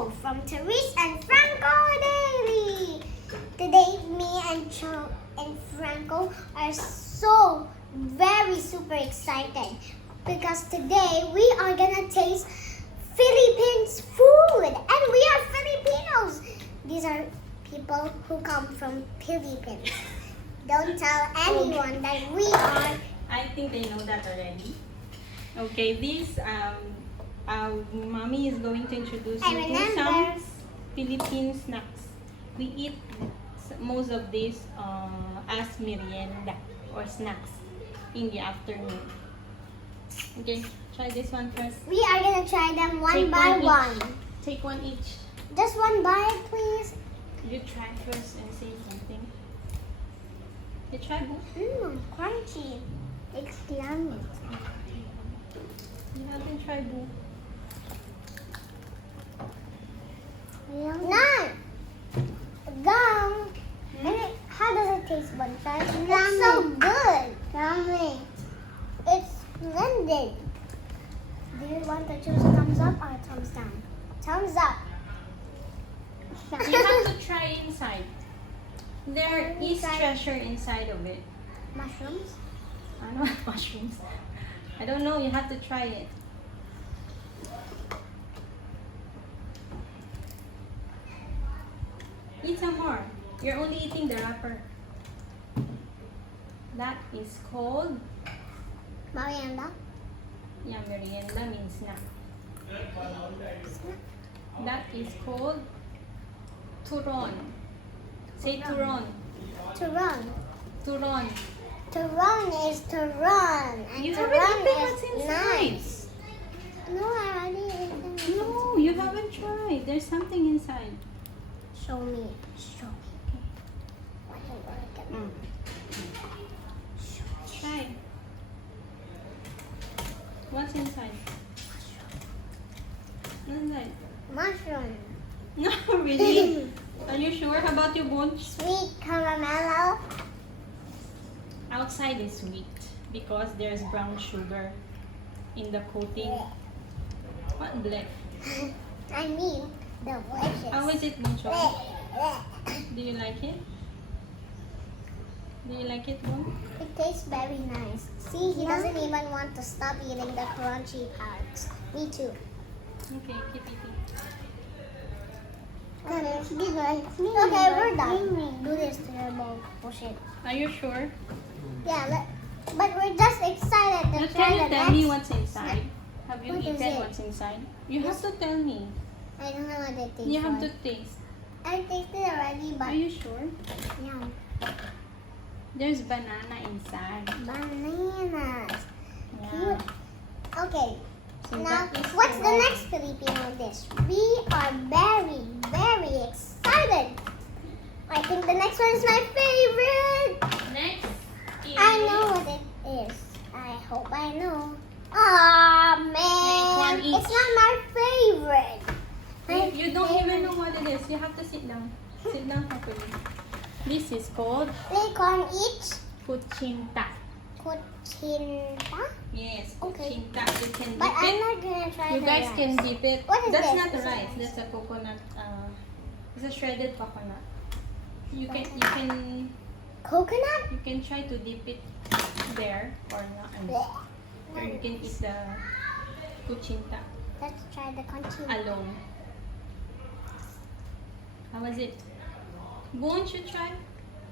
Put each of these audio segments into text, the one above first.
Franco from Thereese and Franco Daily. Today, me and Franco are so very super excited because today we are gonna taste Philippines food, and we are Filipinos. These are people who come from Philippines. Don't tell anyone that we are. I think they know that already. Okay, this mommy is going to introduce you to some Philippine snacks. We eat most of these as merienda or snacks in the afternoon. Okay, try this one first. We are gonna try them one Take by one one. Take one each. Just one bite, please. You try first and say something. You try both. Crunchy. It's yummy. You haven't tried both. None. Gum. And how does it taste, Bunchai? It's so good. Yummy. It's blended. Do you want to choose thumbs up or thumbs down? Thumbs up. You have to try inside. There is treasure inside of it. Mushrooms? I don't have mushrooms. I don't know. You have to try it. Eat some more. You're only eating the wrapper. That is called Miryenda? yeah, merienda means snack. That is called turon. Say turon. To run. Turon. To run is to run. And You to haven't run eaten is what's inside. nice. No, I already ate them. No, you haven't tried. There's something inside. Show me. Show me. What do you want? Try. What's inside? Inside. Mushroom. No, really? Are you sure? How about you, Bunch? Sweet caramel. Outside is sweet because there's brown sugar in the coating. What black? I mean, delicious. How is it, Buncho? Do you like it? Do you like it, Bun? It tastes very nice. See, he doesn't even want to stop eating the crunchy parts. Me too. Okay, keep eating. Okay, we're done. Do this to your bowl. Push it. Are you sure? Yeah, but we're just excited to Now, try can you the tell next. me what's inside? Have you What is eaten it? what's inside? You have to tell me. I don't know what it tastes You have to like. taste. I tasted already, Are but you sure? yeah. There's banana inside. Bananas. Yeah. Okay. So Now, that is what's the turon. next Filipino dish? We are very, very excited. I think the next one is my favorite. Next is... I know what it is. I hope I know. Ah man, one each. it's not my favorite. You don't even know what it is. You have to sit down. Sit down properly. This is called Play corn each. kuchinta. Kuchinta? Yes, Okay. kuchinta. You can But dip I'm it. not gonna try You the guys rice. can dip it. What is That's this? not the Is it rice. rice? That's a coconut. It's a shredded coconut. You can Coconut? try to dip it there or not. Blech. Or you can eat the kuchinta Let's try the kuchinta. alone. How was it? Won't you try?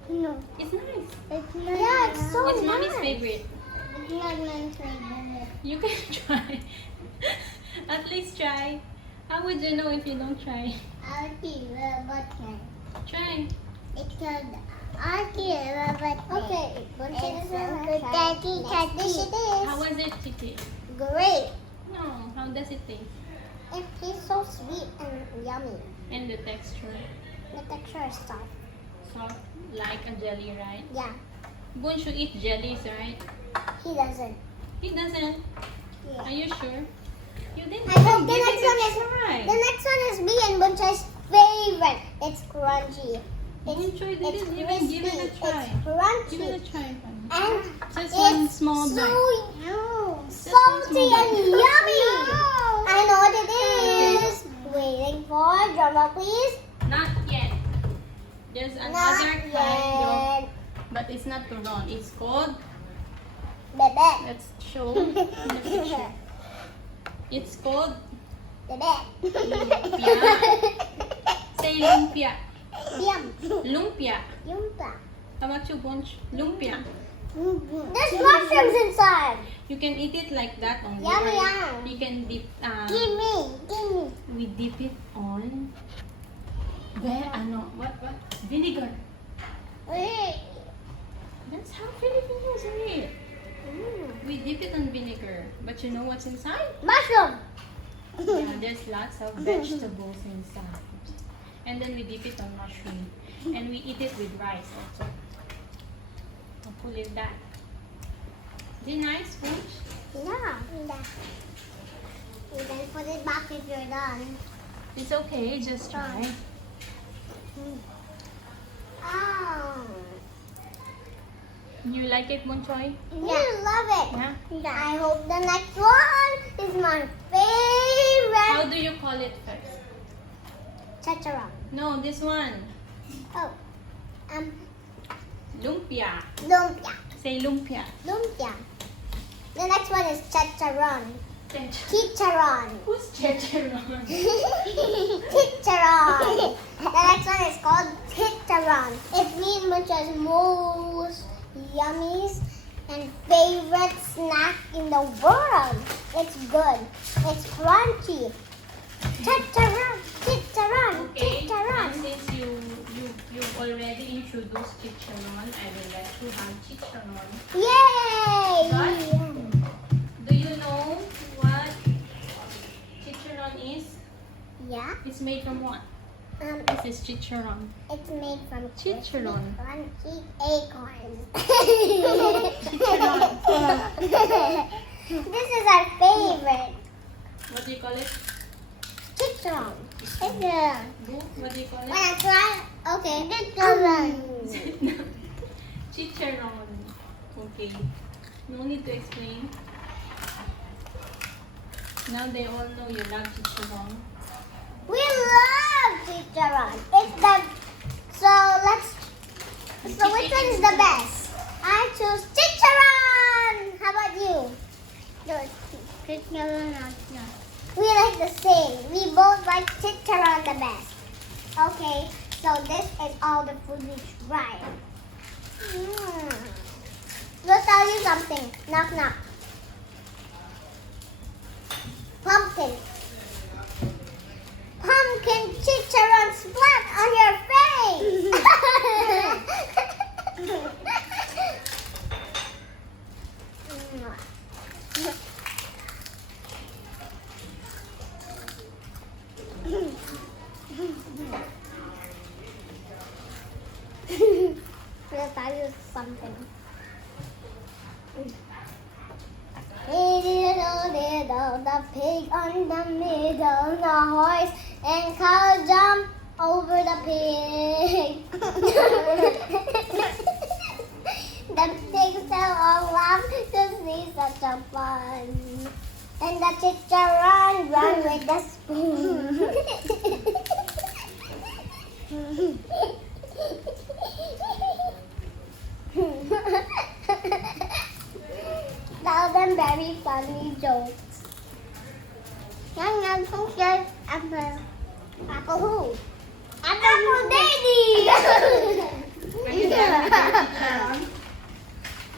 No. It's nice. It's not. Yeah, it's so It's nice. mommy's favorite. It's not my favorite. You can try. At least try. How would you know if you don't try? I'll give a button. Try. It's called I'll give a button. Okay, it's a good daddy. Next dish it is. How was it, Titi? Great. No. How does it taste? It tastes so sweet and yummy. And the texture? The texture is soft. Soft, like a jelly, right? Yeah, Bunshu eat jellies, right? he doesn't. He doesn't. Yeah. Are you sure? You didn't I hope even the give next it one a is try. the next one is me and Bunchai's favorite. It's crunchy. Buncho didn't It's even crispy. give it a try. It's crunchy. Give it a try. And Just it's one small so bite. salty small and bite. yummy. I know what it is. Waiting for caramel, please? Not yet. There's Not another kind yet. of, but it's not turon. It's called, Bebe. let's show in the picture. It's called Bebe. say lumpia. Yum. Lumpia. Yumpa. How about you, Bunch? Lumpia. There's mushrooms inside. You can eat it like that only. Yum, or yum. You can dip. Give me. We dip it on. Where? Ano? What? Vinegar. Wait. That's how Filipinos eat. We dip it on vinegar. But you know what's inside? Mushroom. Yeah, there's lots of vegetables inside. And then we dip it on mushroom. And we eat it with rice also. I'll pull it that. Is it nice, Bunch? Yeah. You can put it back if you're done. It's okay, just try. Oh. You like it, Bunchoy? You love it. Yeah? I hope the next one is my favorite. How do you call it first? Chacharam. No, this one. Oh. Lumpia. Lumpia. Say lumpia. Lumpia. The next one is chacharon. Chicharon. Who's Checheron? Chicharon. The next one is called chicharon. It means Muncha's most yummies and favorite snack in the world. It's good. It's crunchy. Chicharon. Chicharon. Okay, Chicharon. and since you already introduced chicharon, I will let you have chicharon. Yay! Do you know what chicharon is? Yeah. It's made from what? This is chicharon. It's made from Chicharon. crunchy acorns. This is our favorite. What do you call it? Chicharon. Chicharon. What do you call When it? I try, okay. Chicharon. Chicharon. Okay. No need to explain. Now they all know you love chicharon. We love chicharon. It's the so which one is the best? I choose chicharon. How about you? Chicharon. We like the same. We both like chicharon the best. Okay, so this is all the food we tried. We'll tell you something. Knock knock. Pumpkin. Pumpkin chicharon splat on your face. We'll tell you something. Diddle, the pig on the middle, the horse and cow jump over the pig. The pigs all laugh to see such a fun. And the chicharon run with the spoon. Tell them very funny jokes. Yang không chơi apple. Apple who? Apple Daddy. Are you done with your chicharon?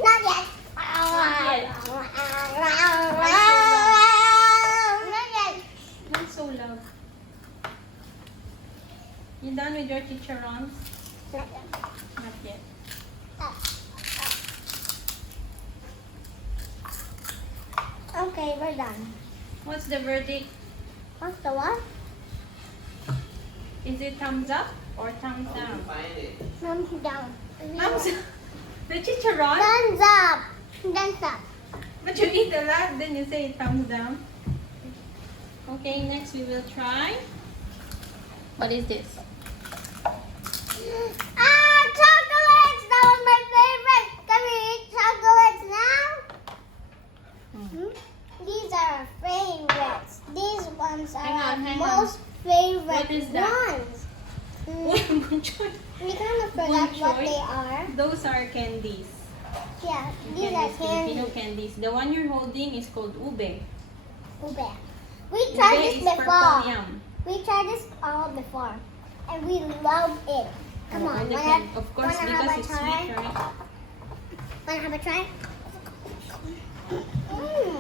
Not yet. Not yet. Not so loud. You done with your chicharons? Not yet. Not yet. Okay, we're done. What's the verdict? What's the one? Is it thumbs up or thumbs down? Thumbs down. Thumbs up. The chicharon? Thumbs up. Thumbs up. But you eat a lot, then you say thumbs down. Okay, next we will try. What is this? Chocolates! That was my favorite. Can we eat chocolates now? These are our favorites. These ones are Hang on, our hang on. most favorite What is that? ones. Bunchoy. We kind of forgot what Bunchoy? they are. Those are candies. Yeah, these are Filipino candy. candies. The one you're holding is called ube. Ube. We tried Ube this is before. purple yam. We tried this all before, and we love it. Come on, the wanna, of course, wanna because have a it's try? sweet, right? Wanna have a try?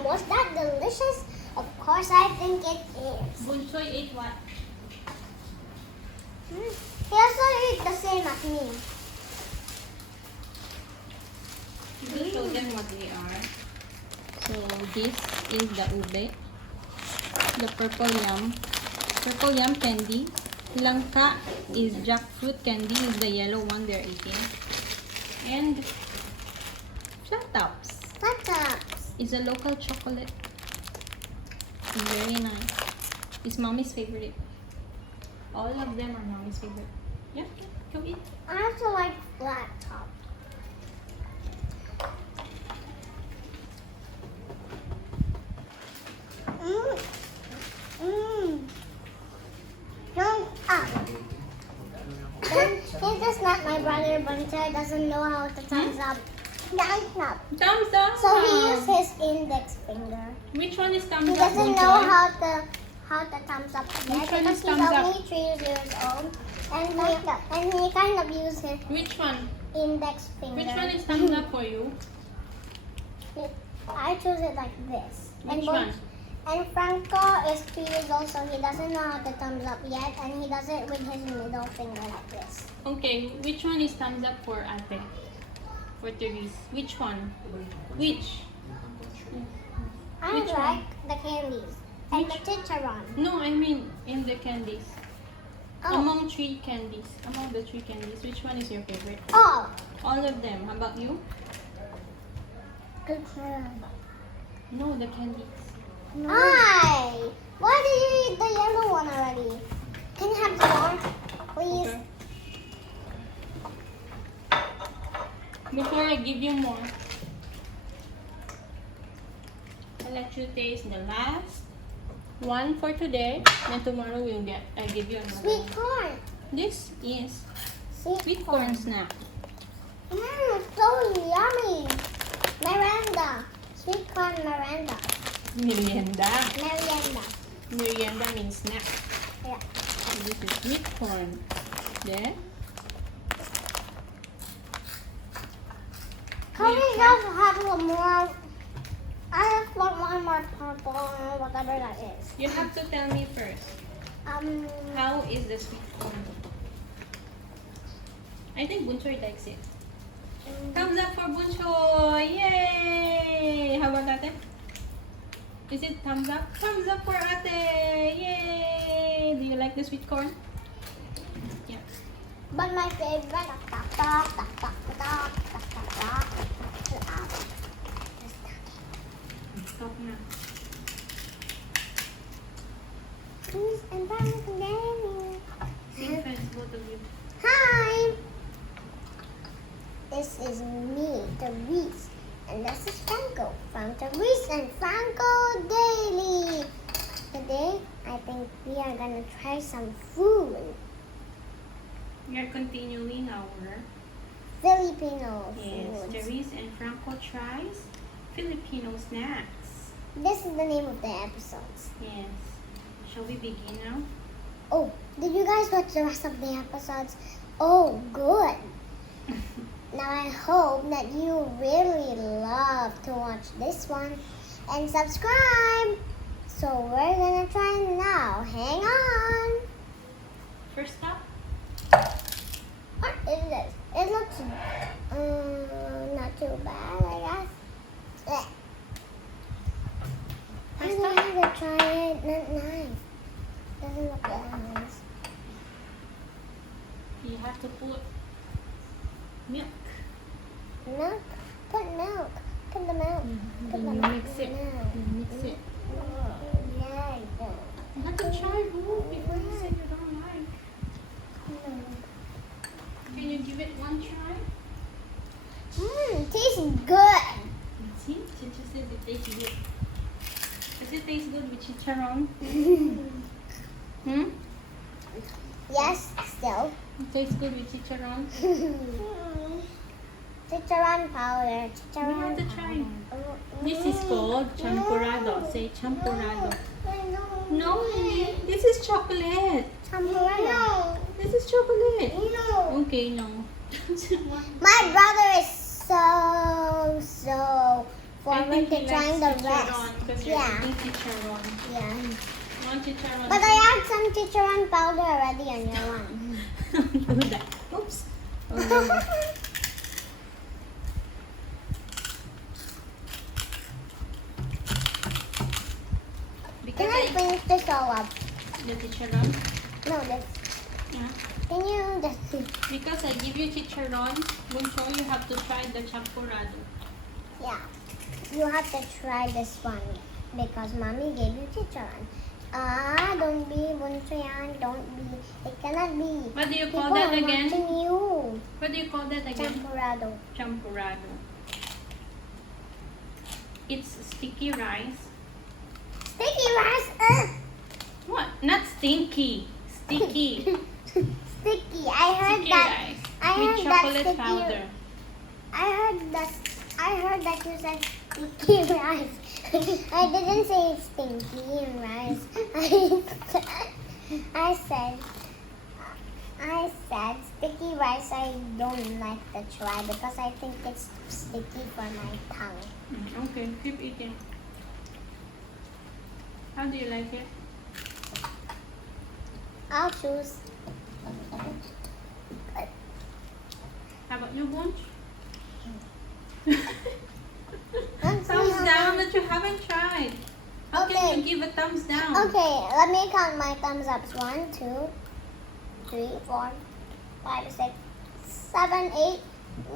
Was that delicious? Of course, I think it is. Bunchoy ate what? He also eat the same as me. You will show them what they are. So this is the ube, the purple yam candy. Langka is jackfruit candy, is the yellow one they're eating. And flat tops Flat tops. is a local chocolate. Very nice. It's mommy's favorite. All of them are mommy's favorite. Yeah, go eat. I also like flat top. Mmm. Mmm. Don't up. Then he's just not my brother Bunter doesn't know how to thumbs up. Thumbs up. Thumbs up. So he uses his index finger. Which one is thumbs He up? doesn't know Bunchoy? how to thumbs up Which yet one because is he's thumbs up? only 3 years old and he kind of uses his Which one? index finger. Which one is thumbs up for you? I choose it like this. Which one? And Franco is 2 years old, so he doesn't know how to thumbs up yet, and he does it with his middle finger like this. Okay, which one is thumbs up for Ate? For Thereese? Which one? Which? I Which like the candies and Which- the chicharron. No, I mean in the candies. Oh, Among the 3 candies, which one is your favorite? oh. All of them. How about you? Chicharron. No, the candies. Hi! Why did you eat the yellow one already? Can you have some more, please? Okay. Before I give you more, I'll let you taste the last one for today. And tomorrow I'll give you another Sweet one. corn. This is Sweet sweet corn snack. So yummy. Miranda. Sweet corn Miranda. Miryenda. Merienda. Miryenda means snack. Yeah. So this is sweet corn. Then Can we just have one more? I just want one more purple, whatever that is. you have to tell me first. How is the sweet corn? I think Bunchoy likes it. Thumbs up for Bunchoy! Yay! How about Ate? Is it thumbs up? Thumbs up for Ate! Yay! Do you like the sweet corn? Yeah. But my favorite. Stop na. Thereese and Franco Tries. Sing first, both of you. Hi! This is me, Thereese, and this is Franco from Thereese and Franco Daily. Today, I think we are gonna try some food. We are continuing our Filipino food. Thereese and Franco Tries Filipino snacks. This is the name of the episodes. Yes. Shall we begin now? Oh, did you guys watch the rest of the episodes? Oh, good. Now I hope that you really love to watch this one and subscribe. So we're gonna try now. Hang on. First up, What is this? It looks not too bad, I guess. I'm gonna try it. Not nice. Doesn't look that nice. you have to put milk. Milk? Put milk. Put the milk. Put Then the you milk. mix it. You mix it. Yeah, You have to try both before you say you don't like. Can you give it one try? Tastes good. See, Chicha says it tastes good. Does it taste good with chicharron? Hmm? Yes, still. It tastes good with chicharron. Chicharron powder. We Chicharron have to try. powder. This is called champurrado. Say champurado. No. No, this is chocolate. Champurrado. This is chocolate. No. Okay, no. My brother is so I forward think to he trying likes the chicharron rest. because you're Yeah. eating chicharron. Yeah. Want chicharron? But I had some chicharron powder already on your one. Do that. Oops. Oh, no. Can Because I finish this all up? the chicharron. No, this. Yeah. Can you just... Because I give you chicharron, Buncho, you have to try the champurrado. Yeah. You have to try this one because mommy gave you chicharron. Don't be bunchayan. Don't be. It cannot be. What do you People call that are again? watching you. What do you call that again? Champurrado. Champurrado. It's sticky rice. Sticky rice. What? Not stinky. Sticky. Sticky. I heard Sticky that. rice I with heard that chocolate sticky. powder. I heard that you said sticky rice. I didn't say stinky rice. I said sticky rice. I don't like to try because I think it's sticky for my tongue. Okay, keep eating. How do you like it? I'll choose. How about you, Bunch? Let's see Thumbs how down many- that you haven't tried. How Okay. can you give a thumbs down? Okay, let me count my thumbs ups. 1, 2, 3, 4, 5, 6, 7, 8,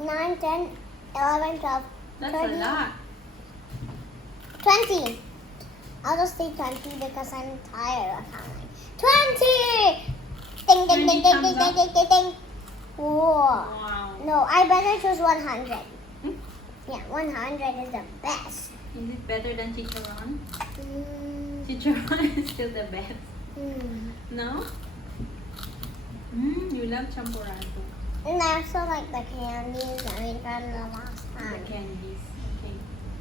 9, 10, 11, 12, That's 30, a lot. 20. I'll just say 20 because I'm tired of counting. 20! Ding, ding, ding, ding, ding, ding, ding, ding, ding. Whoa. Wow. No, I better choose 100. Hmm? Yeah, 100 is the best. Is it better than chicharron? Mm, Chicharron is still the best. mm. No? You love champurrado. And I also like the candies I made from the last The time. candies. Okay.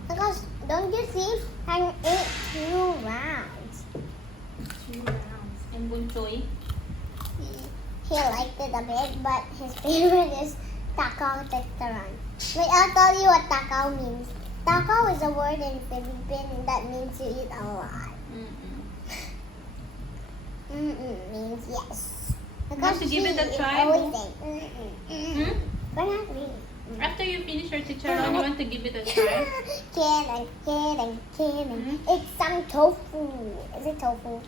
Because, don't you see? I ate 2 rounds. 2 rounds. And Bunchoy? He liked it a bit, but his favorite is takaw tekaran. Wait, I'll tell you what takaw means. Takaw is a word in Philippine that means you eat a lot. Means yes. Want to give it a she try? always say, But not really. After you finish your chicharron, you want to give it a try? Kidding. It's some tofu. Is it tofu?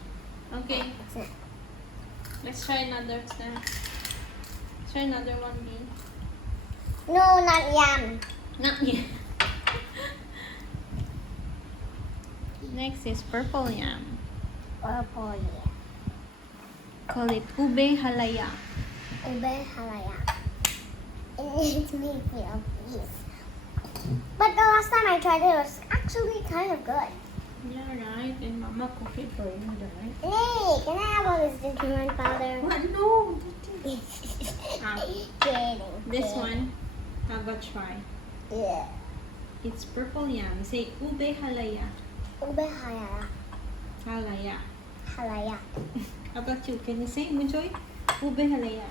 Okay. It's not. Let's try another snack. Let's try another one, B. No, not yam. Not yet. Next is purple yam. Purple yam. Call it ube halaya. Ube halaya. It made me of peace. But the last time I tried it, it was actually kind of good. Yeah, right. And Mama cooked it for you, right? Hey, can I have all this cinnamon powder? What? No. Kidding. This one, how about try? Yeah. It's purple yam. Say ube halaya. Ube halaya. Halaya. Halaya. How about you? Can you say, Munjoy? Ube halaya.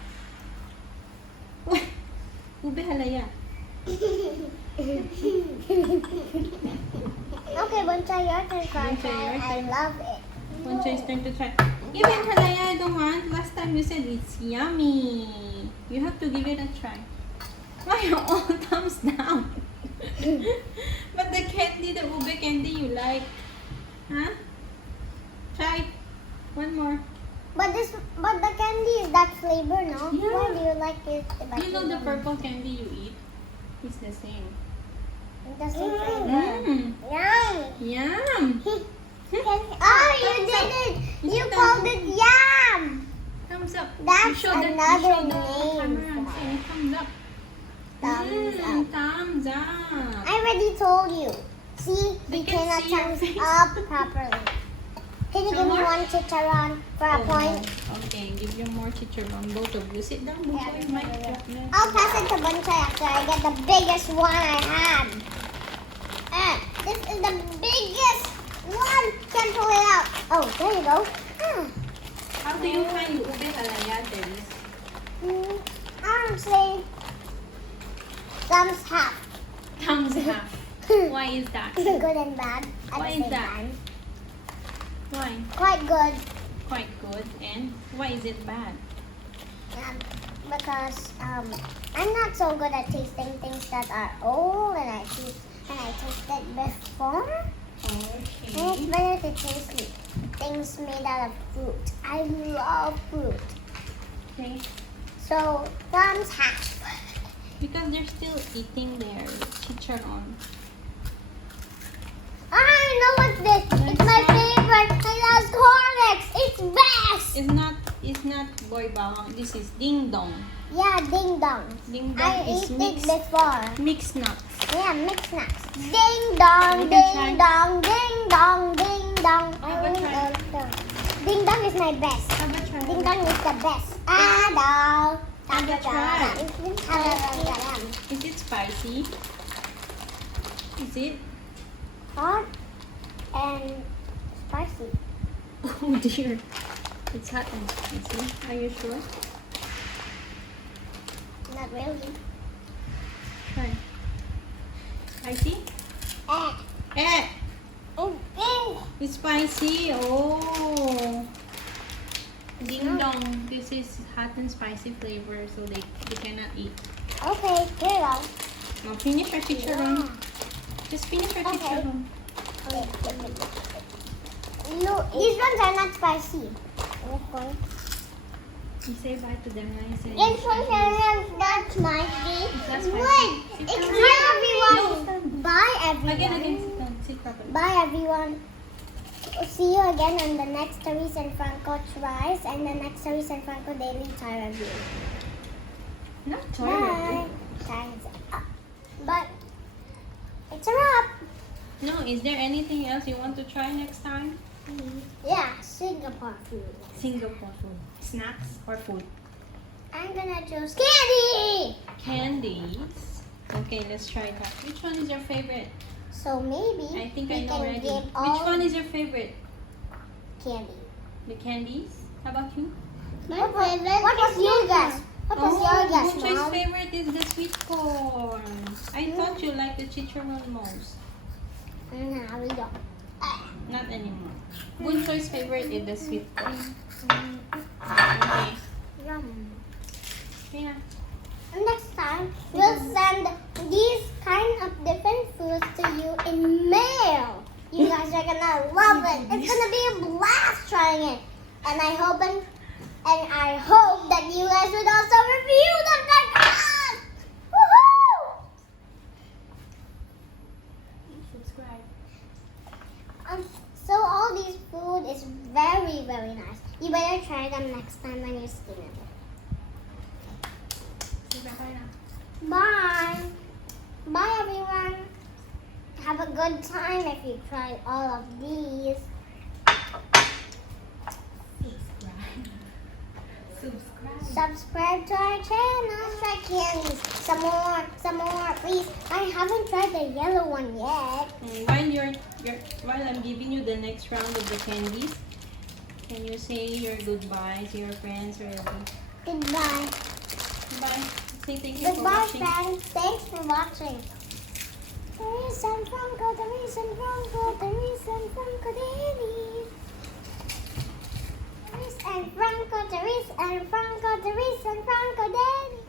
Ube halaya. Okay, Buncha, your turn. Buncha, your I turn. love it. Munjoy's turn to try. Give it halaya. I don't want. Last time you said it's yummy. You have to give it a try. Why are all thumbs down? But the candy, the ube candy you like. Huh? Try. One more. But the candy is that flavor, no? Yeah. Why do you like it? You know the purple candy you eat? It's the same. It doesn't flavor. Yum. Yum! Oh, you did it! It's You a called thumbs it yum. Thumbs up. That's You show the another camera name and for say thumbs up. Thumbs up. Thumbs up. I already told you. See, They you can cannot see your thumbs face. up properly. Can you Some give me more? one chicharron for a point? Okay, give give you more chicharron. Both of you. Sit down, Bunsoy. I'll pass it to Bunsoy after I get the biggest one I had. This is the biggest one. Can't pull it out. Oh, there you go. How do you find ube halaya, Thereese? I would say thumbs half. Thumbs up. Why is that? Good and bad at Why the is same that? time. Why? Quite good. Quite good. And why is it bad? Because I'm not so good at tasting things that are old and I tasted before. And it's Okay. better to taste things made out of fruit. I love fruit. Okay. So thumbs half. Because they're still eating their chicharron. I know what's this. It's my favorite. I love Horlicks. It's best. It's not boy bawang. This is ding dong. Yeah, ding dong. Ding I dong is ate it mixed before. mixed nuts. Yeah, mixed snacks. Ding dong, You can ding try. dong, ding dong, ding dong. How about try? Ding dong is my best. How about try? Ding dong is the best. Dong. How about try? Dong. Is it spicy? Is it? Hot and spicy. Oh dear. It's hot and spicy. Are you sure? Not really. Try. Spicy? Eh! Oh, It's spicy. Oh. Ding dong. This is hot and spicy flavor, so they cannot eat. okay, here you go. Now finish your chicharron. Just finish your Okay. chicharron. No, these ones are not spicy. This one. You say bye to them now. You say This one that's spicy. That's spicy. Wait, Sit it's down. not everyone. No. Bye everyone. Again. Sit down. Sit properly. Bye everyone. See you again on the next Thereese and Franco Tries and the next Thereese and Franco Daily Try Review. Not Bye. toilet. Time's up. But it's a wrap. No, is there anything else you want to try next time? Yeah, Singapore food. Singapore food. Snacks or food? I'm gonna choose candy. Candies. Okay, let's try that. Which one is your favorite? So maybe I think we I know can already. give Which all one is your favorite? candy. The candies? How about you? What was your guess? What was your guess, Bunsoy's Mom? favorite is the sweet corn. I thought you liked the chicharron most. Now we go. Not anymore. Bunsoy's favorite is the sweet corn. Okay. Yum. Yeah. Next time, we'll send these kind of different foods to you in mail. You guys are gonna love it. It's gonna be a blast trying it. And I hope that you guys would also review them like us. Woohoo! Subscribe. So all these food is very, very nice. You better try them next time when you're skinning. Bye. Bye, everyone. Have a good time if you try all of these. Subscribe to our channel. Let's try candies. Some more, please. I haven't tried the yellow one yet. While I'm giving you the next round of the candies, can you say your goodbyes to your friends or Goodbye. bye? Say thank you for Goodbye, watching. friends. Thanks for watching. Thereese and Franco, Thereese and Franco, Thereese and Franco Daily. Thereese and Franco, Thereese and Franco, Thereese and Franco Daily.